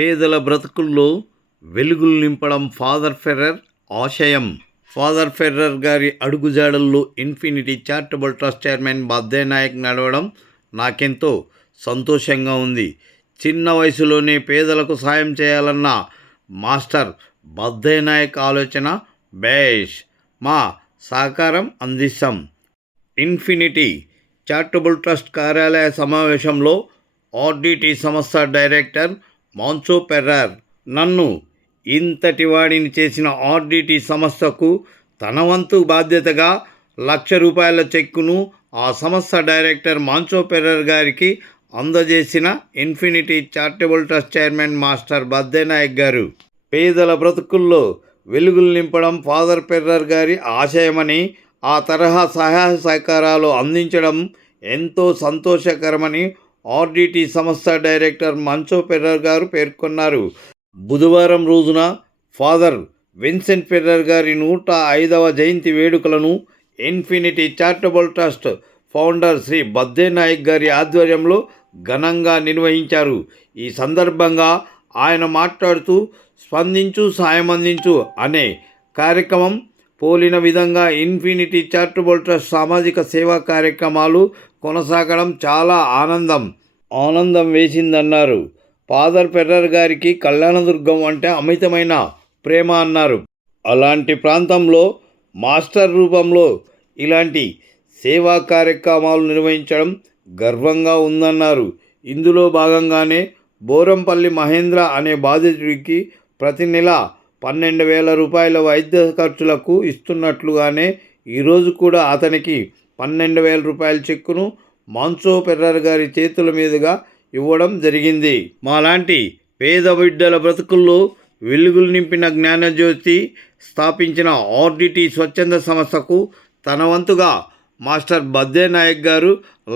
పేదల బ్రతుకుల్లో వెలుగులు నింపడం ఫాదర్ ఫెర్రర్ ఆశయం. ఫాదర్ ఫెర్రర్ గారి అడుగుజాడల్లో infinity charitable trust chairman Badde Nayak నడవడం నాకెంతో సంతోషంగా ఉంది. చిన్న వయసులోనే పేదలకు సాయం చేయాలన్న మాస్టర్ బద్దే నాయక్ ఆలోచన బేష్. మా సహకారం అందిస్తాం. ఇన్ఫినిటీ చారిటబుల్ ట్రస్ట్ కార్యాలయ సమావేశంలో ఆర్డిటి సంస్థ డైరెక్టర్ మాన్సో పెర్రర్ నన్ను ఇంతటి వాడిని చేసిన ఆర్డిటి సంస్థకు తన వంతు బాధ్యతగా లక్ష రూపాయల చెక్కును ఆ సంస్థ డైరెక్టర్ మాన్సో పెర్రర్ గారికి అందజేసిన infinity charitable trust chairman master Baddenayak గారు. పేదల బ్రతుకుల్లో వెలుగులు నింపడం ఫాదర్ పెర్రర్ గారి ఆశయమని ఆ తరహా సహాయ సహకారాలు అందించడం ఎంతో సంతోషకరమని ఆర్డిటి సంస్థ డైరెక్టర్ మంచో పెర్రర్ గారు పేర్కొన్నారు. బుధవారం రోజున ఫాదర్ విన్సెంట్ పెర్రర్ గారి నూట ఐదవ జయంతి వేడుకలను infinity charitable trust founder Shri Badde Nayak గారి ఆధ్వర్యంలో ఘనంగా నిర్వహించారు. ఈ సందర్భంగా ఆయన మాట్లాడుతూ స్పందించు సాయం అందించు అనే కార్యక్రమం పోలిన విధంగా ఇన్ఫినిటీ చారిటబుల్ ట్రస్ట్ సామాజిక సేవా కార్యక్రమాలు కొనసాగడం చాలా ఆనందం. ఆనందం వేసిందన్నారు. ఫాదర్ ఫెర్రర్ గారికి కళ్యాణదుర్గం అంటే అమితమైన ప్రేమ అన్నారు. అలాంటి ప్రాంతంలో మాస్టర్ రూపంలో ఇలాంటి సేవా కార్యక్రమాలు నిర్వహించడం గర్వంగా ఉందన్నారు. ఇందులో భాగంగానే బోరంపల్లి మహేంద్ర అనే బాధితుడికి ప్రతి నెల పన్నెండు వేల రూపాయల వైద్య ఖర్చులకు ఇస్తున్నట్లుగానే ఈరోజు కూడా అతనికి పన్నెండు వేల రూపాయల చెక్కును మాన్సో పెర్రర్ గారి చేతుల మీదుగా ఇవ్వడం జరిగింది. మాలాంటి పేద బిడ్డల బ్రతుకుల్లో వెలుగులు నింపిన జ్ఞానజ్యోతి స్థాపించిన ఆర్డిటి స్వచ్ఛంద సంస్థకు తన వంతుగా మాస్టర్ బద్దే నాయక్ గారు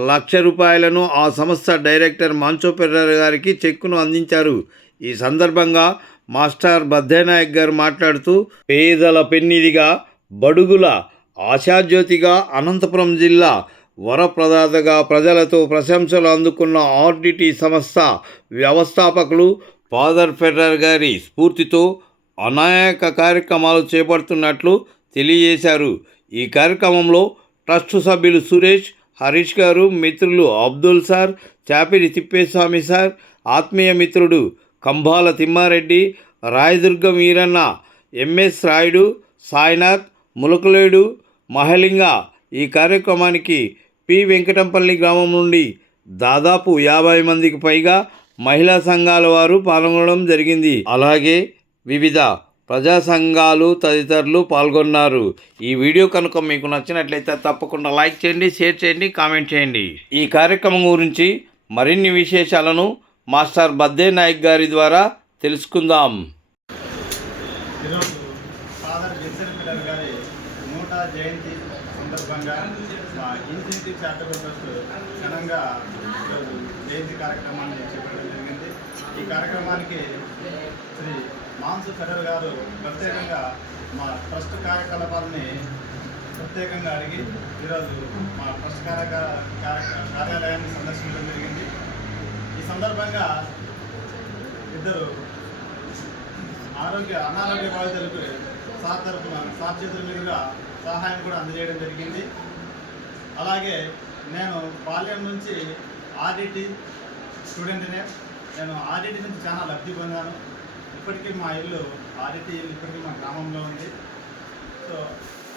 లక్ష రూపాయలను ఆ సంస్థ డైరెక్టర్ మాన్సో పెర్రర్ గారికి చెక్కును అందించారు. ఈ సందర్భంగా మాస్టర్ బద్దేనాయక్ గారు మాట్లాడుతూ పేదల పెన్నిదిగా బడుగుల ఆశాజ్యోతిగా అనంతపురం జిల్లా వరప్రదాతగా ప్రజలతో ప్రశంసలు అందుకున్న ఆర్డిటి సంస్థ వ్యవస్థాపకులు ఫాదర్ ఫెడరర్ గారి స్ఫూర్తితో అనాయక కార్యక్రమాలు చేపడుతున్నట్లు తెలియజేశారు. ఈ కార్యక్రమంలో ట్రస్ట్ సభ్యులు సురేష్ హరీష్ గారు మిత్రులు అబ్దుల్ సార్ చాపిరి తిప్పేస్వామి సార్ ఆత్మీయ మిత్రుడు కంభాల తిమ్మారెడ్డి రాయదుర్గం వీరన్న ఎంఎస్ రాయుడు సాయినాథ్ ములకలేడు మహలింగ. ఈ కార్యక్రమానికి పి. వెంకటంపల్లి గ్రామం నుండి దాదాపు యాభై మందికి పైగా మహిళా సంఘాల వారు పాల్గొనడం జరిగింది. అలాగే వివిధ ప్రజా సంఘాలు తదితరులు పాల్గొన్నారు. ఈ వీడియో కనుక మీకు నచ్చినట్లయితే తప్పకుండా లైక్ చేయండి షేర్ చేయండి కామెంట్ చేయండి. ఈ కార్యక్రమం గురించి మరిన్ని విశేషాలను మాస్టర్ బద్దే నాయక్ గారి ద్వారా తెలుసుకుందాం. ఫాదర్ విన్సెంట్ పిల్లర్ గారి నూట జయంతి సందర్భంగా మా ఇన్ఫినిటీ చారిటబుల్ ట్రస్ట్ ఘనంగా జయంతి కార్యక్రమాన్ని చేపట్టడం జరిగింది. ఈ కార్యక్రమానికి శ్రీ మాన్సు ఫెడర్ గారు ప్రత్యేకంగా మా ట్రస్ట్ కార్యకలాపాలని ప్రత్యేకంగా అడిగి ఈరోజు మా ట్రస్ట్ కార్యక కార్యాలయాన్ని సందర్శించడం జరిగింది. ఈ సందర్భంగా ఇద్దరు ఆరోగ్య అనారోగ్య బాధితులకు సార్ తరఫున సార్ చేతుల మీదుగా సహాయం కూడా అందజేయడం జరిగింది. అలాగే నేను బాల్యం నుంచి ఆర్డిటి స్టూడెంట్నే. నేను ఆర్డిటి నుంచి చాలా లబ్ధి పొందాను. ఇప్పటికీ మా ఇల్లు ఆర్డిటి ఇల్లు ఇప్పటికీ మా గ్రామంలో ఉంది. సో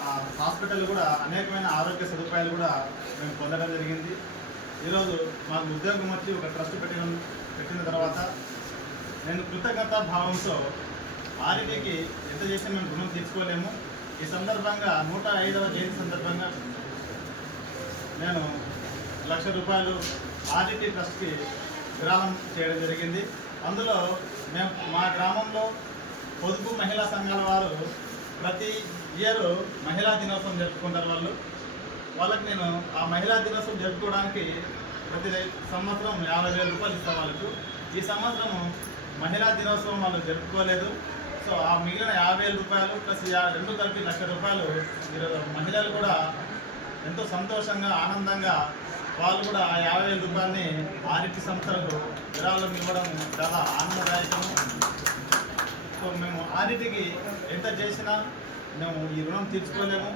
ఆ హాస్పిటల్ కూడా అనేకమైన ఆరోగ్య సదుపాయాలు కూడా మేము పొందడం జరిగింది. ఈరోజు మాకు ఉద్యోగం వచ్చి ఒక ట్రస్ట్ పెట్టిన పెట్టిన తర్వాత నేను కృతజ్ఞత భావంతో ఆర్డీకి ఎంత చేసినా మేము రుణం తీర్చుకోలేము. ఈ సందర్భంగా నూట ఐదవ జయంతి సందర్భంగా నేను లక్ష రూపాయలు ఆర్డిటి ట్రస్ట్కి విరాళం చేయడం జరిగింది. అందులో మేము మా గ్రామంలో పొదుపు మహిళా సంఘాల వారు ప్రతి ఇయర్ మహిళా దినోత్సవం జరుపుకుంటారు వాళ్ళు. వాళ్ళకి నేను ఆ మహిళా దినోత్సవం జరుపుకోవడానికి ప్రతి సంవత్సరం యాభై వేల రూపాయలు ఇస్తాను వాళ్ళకు. ఈ సంవత్సరం మహిళా దినోత్సవం వాళ్ళు జరుపుకోలేదు. సో ఆ మిగిలిన యాభై వేల రూపాయలు ప్లస్ రెండు కలిపి లక్ష రూపాయలు ఈరోజు మహిళలు కూడా ఎంతో సంతోషంగా ఆనందంగా వాళ్ళు కూడా ఆ యాభై వేల రూపాయలని ఆర్టి సంస్థలకు విరాళం ఇవ్వడం చాలా ఆనందదాయకము సో మేము ఆర్టికి ఎంత చేసినా మేము ఈ రుణం తీర్చుకోలేము.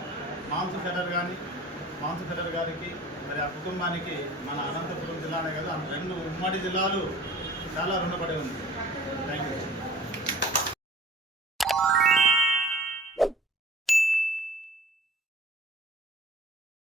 మాంసు ఫెడర్ కానీ మాంసకర్ గారికి మరి ఆ కుటుంబానికి మన అనంతపురం జిల్లానే కదా రెండు ఉమ్మడి జిల్లాలు చాలా రుణపడి ఉంది. Thank you